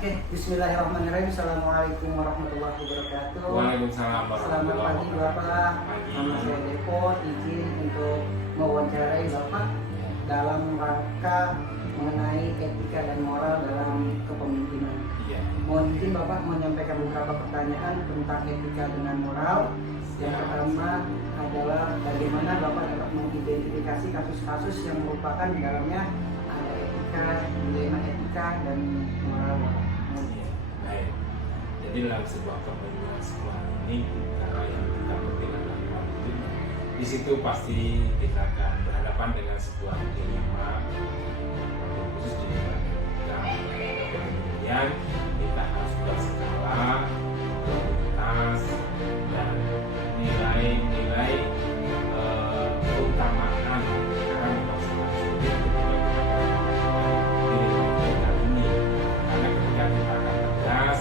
Oke, bismillahirrahmanirrahim. Assalamualaikum warahmatullahi wabarakatuh. Waalaikumsalam Selamat warahmatullahi pagi Bapak. Pagi. Nama saya Depot, izin untuk mewawancarai Bapak dalam rangka mengenai etika dan moral dalam kepemimpinan. Iya. Mohon izin Bapak menyampaikan beberapa pertanyaan tentang etika dengan moral. Yang pertama adalah bagaimana Bapak dapat mengidentifikasi kasus-kasus yang merupakan di dalamnya ada etika, dilema etika dan moral. Iya. Baik. Jadi dalam sebuah kepemimpinan sekolah ini karena yang kita pentingkan dalam itu, di situ pasti kita akan berhadapan dengan sebuah dilema, khusus di dalam kemudian kita harus berskala prioritas dan nilai-nilai keutamaan karena masalah sulit ketika kita ini karena ketika kita akan tegas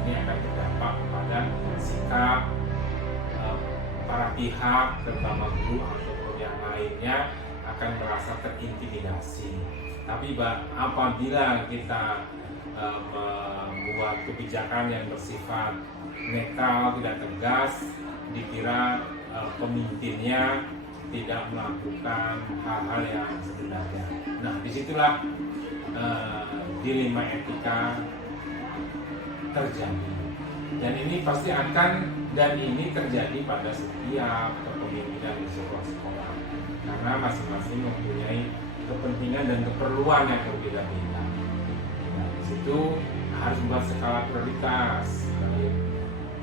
ini akan berdampak kepada sikap para pihak terutama guru ataupun yang lainnya akan merasa terintimidasi. Tapi apabila kita membuat kebijakan yang bersifat netral, tidak tegas, dikira pemimpinnya tidak melakukan hal-hal yang sebenarnya. Nah, disitulah dilema etika terjadi. Dan ini pasti ini terjadi pada setiap kepemimpinan di sebuah sekolah. Karena masing-masing mempunyai kepentingan dan keperluan yang berbeda-beda. Nah, di situ harus membuat skala prioritas baik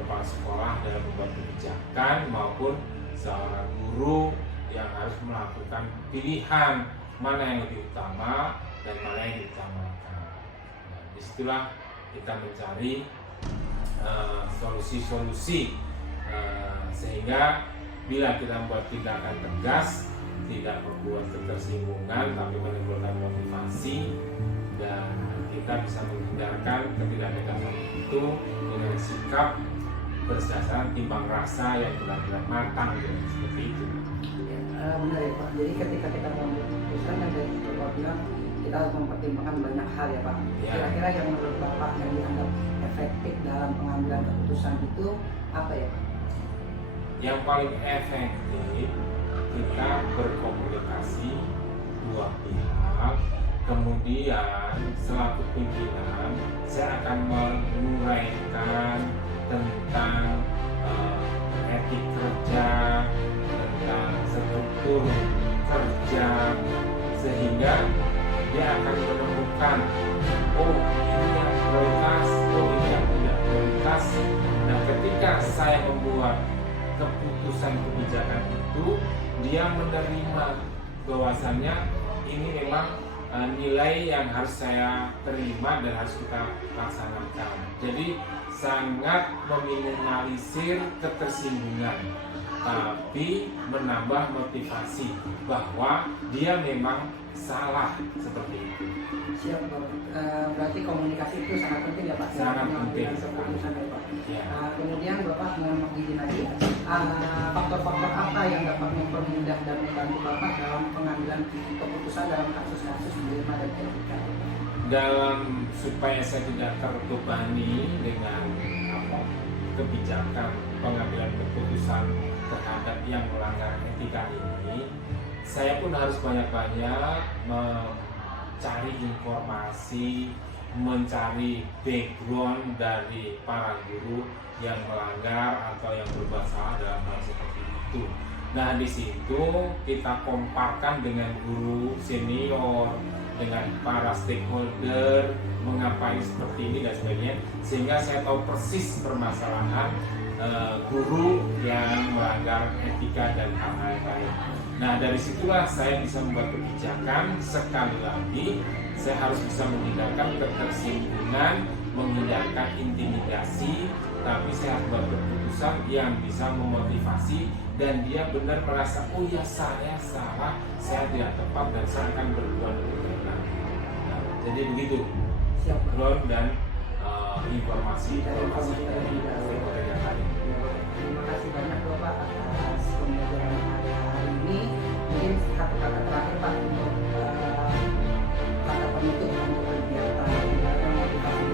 kepala sekolah dalam membuat kebijakan maupun seorang guru yang harus melakukan pilihan mana yang lebih utama dan mana yang diutamakan. Nah, disitulah kita mencari solusi-solusi sehingga bila kita membuat tindakan tegas tidak membuat ketersinggungan tapi menimbulkan motivasi dan kita bisa menghindarkan ketidaktegasan itu dengan sikap berdasarkan timbang rasa yang benar-benar matang seperti itu. Benar ya Pak. Jadi ketika kita mengambil keputusan dan dari Bapak bilang kita harus mempertimbangkan banyak hal ya Pak. Ya. Kira-kira yang menurut Bapak yang dianggap efektif dalam pengambilan keputusan itu apa ya Pak? Yang paling efektif kita berkomunikasi dua pihak, kemudian selaku pimpinan saya akan menguraikan tentang etik kerja, tentang struktur kerja, sehingga dia akan menemukan ini yang prioritas, ini yang tidak prioritas. Nah, ketika saya membuat keputusan kebijakan itu, dia menerima bahwasannya ini memang nilai yang harus saya terima dan harus kita laksanakan. Jadi sangat meminimalisir ketersinggungan, tapi menambah motivasi bahwa dia memang salah seperti itu. Siap Bapak. Berarti komunikasi itu sangat penting ya Pak. Sangat penting keputusan ya Pak. Ya. Kemudian Bapak mohon izin lagi, faktor-faktor apa yang dapat mempermudah dan membantu Bapak dalam pengambilan keputusan dalam kasus-kasus dilema dan etika? Dalam supaya saya tidak terbebani dengan kebijakan pengambilan keputusan terhadap yang melanggar etika ini, saya pun harus banyak-banyak mencari informasi, mencari background dari para guru yang melanggar atau yang berbuat salah dalam hal seperti itu. Nah, di situ kita komparkan dengan guru senior, dengan para stakeholder, mengapa ini seperti ini dan sebagainya, sehingga saya tahu persis permasalahan guru yang melanggar etika dan hal-hal lain. Nah, dari situlah saya bisa membuat kebijakan. Sekali lagi, saya harus bisa menghindarkan ketersinggungan, menghindarkan intimidasi, tapi saya harus buat keputusan yang bisa memotivasi dan dia benar merasa, oh ya saya salah, saya tidak tepat dan saya akan berbuat lebih benar. Nah, jadi begitu background dan informasi dari stakeholder yang lain. Terima kasih banyak Bapak atas pembelajaran hari ini. Mungkin satu kata terakhir Pak untuk kata penutup untuk kegiatan motivasi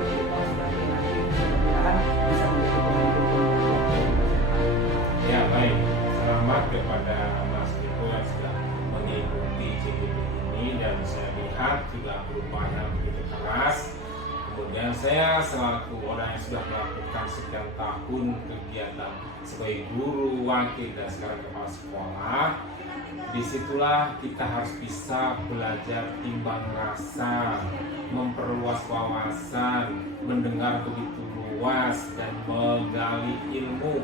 Dan saya selaku orang yang sudah melakukan sekian tahun kegiatan sebagai guru, wakil, dan sekarang kepala sekolah, disitulah kita harus bisa belajar timbang rasa, memperluas wawasan, mendengar begitu luas, dan menggali ilmu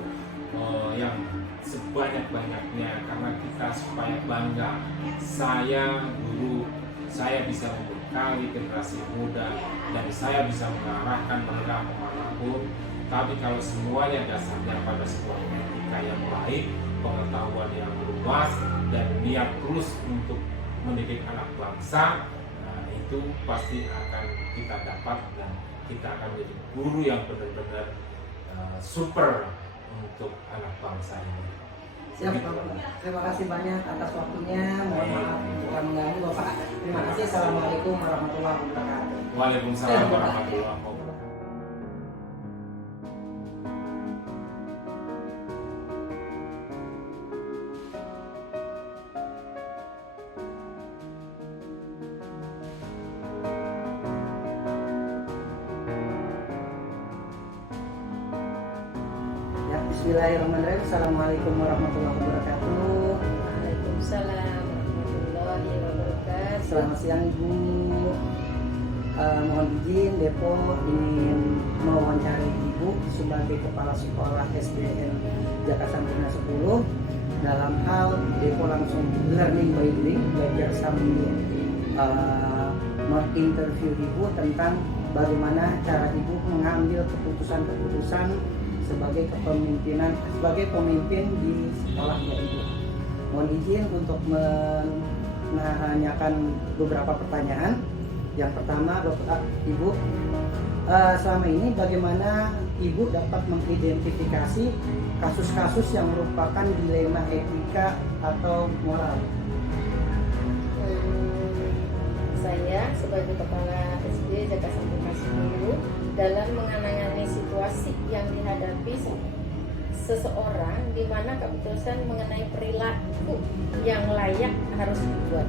yang sebanyak-banyaknya, karena kita supaya bangga. Saya guru, saya bisa membekali generasi muda, dan saya bisa mengarahkan mereka kemanapun. Tapi kalau semuanya dasarnya pada sebuah etika yang baik, pengetahuan yang luas, dan niat tulus untuk mendidik anak bangsa, nah, itu pasti akan kita dapat, dan kita akan menjadi guru yang benar-benar super untuk anak bangsa ini. Siap, Bapak. Terima kasih banyak atas waktunya. Mohon maaf jika mengganggu, Bapak. Terima kasih. Assalamualaikum warahmatullahi wabarakatuh. Waalaikumsalam warahmatullahi wabarakatuh. Ya, bismillahirrahmanirrahim. Assalamualaikum warahmatullahi wabarakatuh. Waalaikumsalam warahmatullahi wabarakatuh. Selamat siang Ibu. Mohon izin Depo ingin mewawancarai Ibu sebagai Kepala Sekolah SDN Jakarta Sampurna 10 dalam hal Depo langsung learning by doing, belajar sambil menginterview Ibu tentang bagaimana cara Ibu mengambil keputusan-keputusan sebagai pemimpin di sekolahnya Ibu. Mohon izin untuk menanyakan beberapa pertanyaan. Yang pertama, Bapak Ibu, selama ini bagaimana Ibu dapat mengidentifikasi kasus-kasus yang merupakan dilema etika atau moral? Saya sebagai Kepala SD Jakarta Sampurna 10 dalam menangani situasi yang dihadapi seseorang di mana keputusan mengenai perilaku yang layak harus dibuat.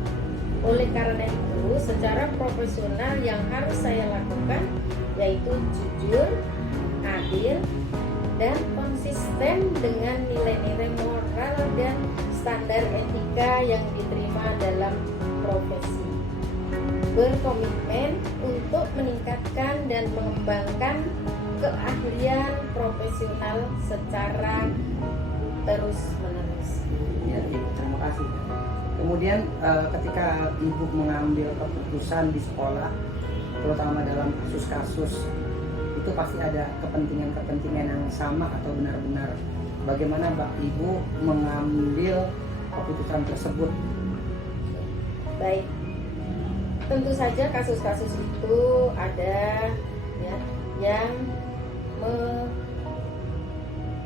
Oleh karena itu, secara profesional yang harus saya lakukan yaitu jujur, adil, dan konsisten dengan nilai-nilai moral dan standar etika yang diterima dalam profesi. Berkomitmen untuk meningkatkan dan mengembangkan keahlian profesional secara terus-menerus. Ya, Ibu, terima kasih. Kemudian ketika Ibu mengambil keputusan di sekolah, terutama dalam kasus-kasus itu pasti ada kepentingan-kepentingan yang sama atau benar-benar bagaimana Ibu mengambil keputusan tersebut? Baik, tentu saja kasus-kasus itu ada ya, yang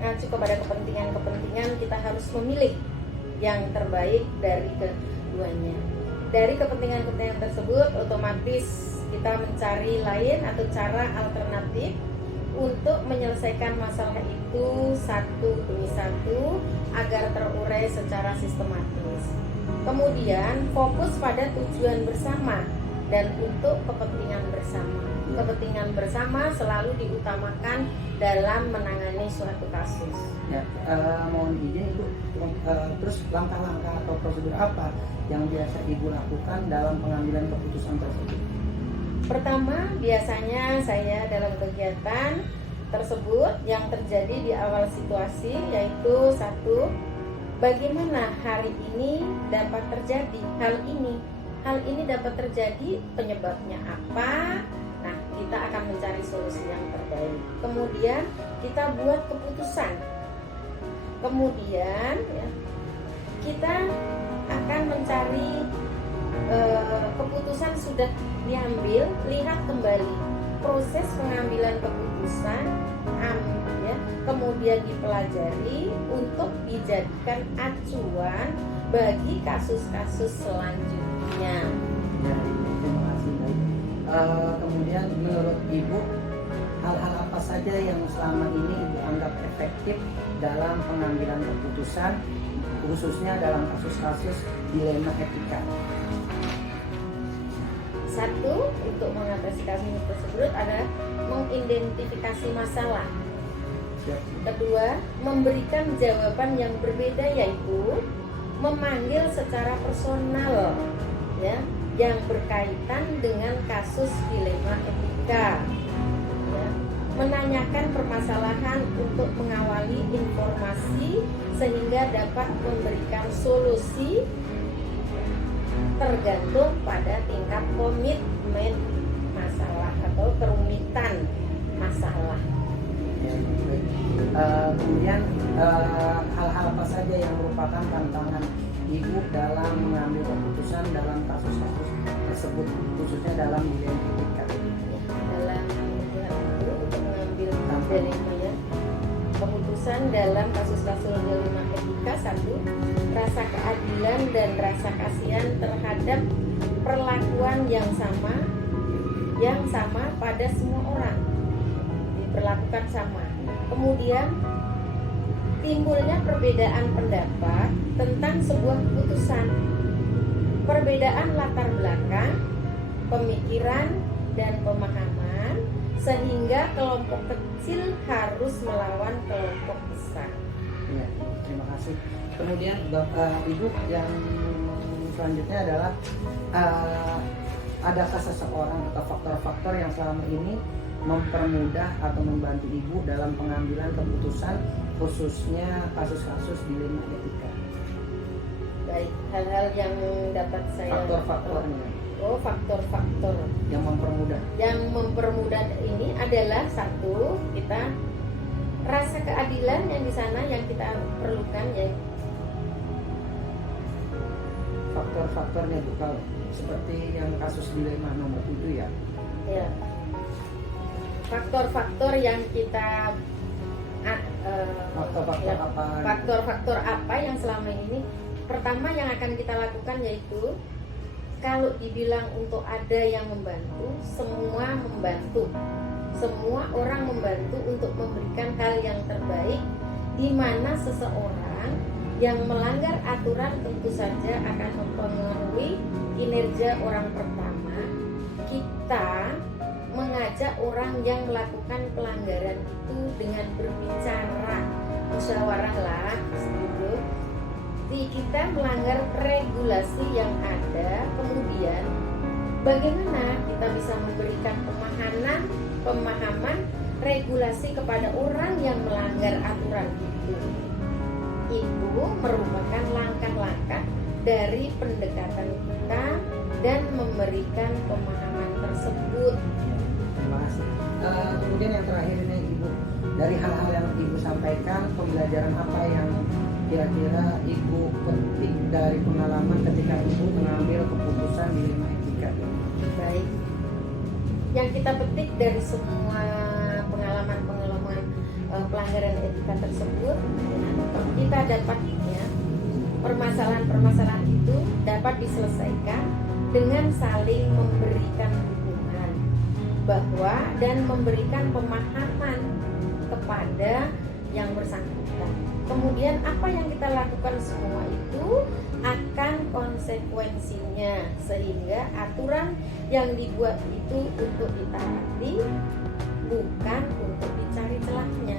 mengacu kepada kepentingan-kepentingan. Kita harus memilih yang terbaik dari keduanya. Dari kepentingan-kepentingan tersebut, otomatis kita mencari lain atau cara alternatif untuk menyelesaikan masalah itu satu demi satu agar terurai secara sistematis. Kemudian fokus pada tujuan bersama dan untuk kepentingan bersama. Kepentingan bersama selalu diutamakan dalam menangani suatu kasus. Ya, mohon izin Ibu, terus langkah-langkah atau prosedur apa yang biasa Ibu lakukan dalam pengambilan keputusan tersebut? Pertama, biasanya saya dalam kegiatan tersebut yang terjadi di awal situasi yaitu satu, bagaimana hari ini dapat terjadi hal ini. Hal ini dapat terjadi, penyebabnya apa? Nah, kita akan mencari solusi yang terbaik. Kemudian kita buat keputusan. Kemudian ya, kita akan mencari keputusan sudah diambil, lihat kembali proses pengambilan keputusan, ya, kemudian dipelajari untuk dijadikan acuan bagi kasus-kasus selanjutnya. Ya, terima kasih. Baik. Kemudian menurut Ibu, hal-hal apa saja yang selama ini Ibu anggap efektif dalam pengambilan keputusan, khususnya dalam kasus-kasus dilema etika? Satu, untuk mengatasi kasus tersebut adalah mengidentifikasi masalah. Kedua, memberikan jawaban yang berbeda, yaitu memanggil secara personal ya, yang berkaitan dengan kasus dilema etika ya. Menanyakan permasalahan untuk mengawali informasi sehingga dapat memberikan solusi tergantung pada tingkat komitmen masalah atau kerumitan masalah. Ya, baik. Kemudian hal-hal apa saja yang merupakan tantangan ibu dalam mengambil keputusan dalam kasus-kasus tersebut, khususnya dalam dilema etika? Dalam untuk mengambil dilema ya, keputusan dalam kasus-kasus dilema etika. Satu, rasa keadilan dan rasa kasihan terhadap perlakuan yang sama pada semua orang, diperlakukan sama. Kemudian timbulnya perbedaan pendapat tentang sebuah keputusan, perbedaan latar belakang, pemikiran dan pemahaman, sehingga kelompok kecil harus melawan kelompok besar. Ya, terima kasih. Kemudian ibu, yang selanjutnya adalah adakah seseorang atau faktor-faktor yang selama ini mempermudah atau membantu ibu dalam pengambilan keputusan, khususnya kasus-kasus dilema etika? Baik, hal-hal yang dapat saya Faktor-faktornya faktor-faktor yang mempermudah. yang mempermudah ini adalah satu, kita rasa keadilan yang di sana yang kita perlukan, ya. Faktor-faktornya Bu, kalau seperti yang kasus dilema nomor 7 ya. Ya. Faktor-faktor yang kita Faktor-faktor apa? Faktor-faktor apa yang selama ini? Pertama yang akan kita lakukan yaitu, kalau dibilang untuk ada yang membantu, semua membantu. Semua orang membantu untuk memberikan hal yang terbaik, di mana seseorang yang melanggar aturan tentu saja akan mempengaruhi kinerja orang pertama. Kita mengajak orang yang melakukan pelanggaran itu dengan berbicara, musyawarah lah, seperti kita melanggar regulasi yang ada. Kemudian bagaimana kita bisa memberikan pemahaman regulasi kepada orang yang melanggar aturan itu merupakan langkah-langkah dari pendekatan kita dan memberikan pemahaman tersebut. Terima kasih. Kemudian yang terakhir ini Ibu, dari hal-hal yang Ibu sampaikan, pembelajaran apa yang kira-kira Ibu petik dari pengalaman ketika Ibu mengambil keputusan dilema etika? Baik, yang kita petik dari semua pengalaman pelanggaran etika tersebut, kita dapat permasalahan-permasalahan itu dapat diselesaikan dengan saling memberikan dukungan dan memberikan pemahaman kepada yang bersangkutan. Kemudian apa yang kita lakukan semua itu akan konsekuensinya, sehingga aturan yang dibuat itu untuk ditaati, bukan untuk dicari celahnya.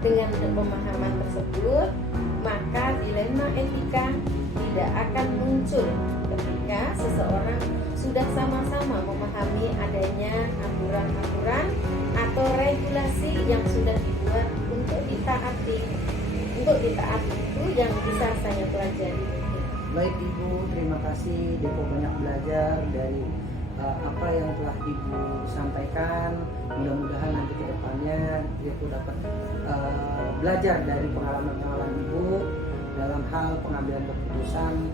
Dengan pemahaman tersebut, maka dilema etika tidak akan muncul ketika seseorang sudah sama-sama memahami adanya aturan-aturan atau regulasi yang sudah dibuat untuk ditaati. Untuk ditaati itu yang bisa saya pelajari. Baik Ibu, terima kasih. Depo banyak belajar dari apa yang telah Ibu sampaikan. Mudah-mudahan nanti ke depannya Depo dapat belajar dari pengalaman-pengalaman Ibu dalam hal pengambilan keputusan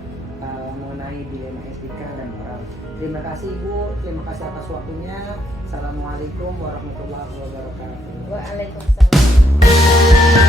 mengenai dilema etika dan moral. Terima kasih Ibu, terima kasih atas waktunya. Assalamualaikum warahmatullahi wabarakatuh. Waalaikumsalam.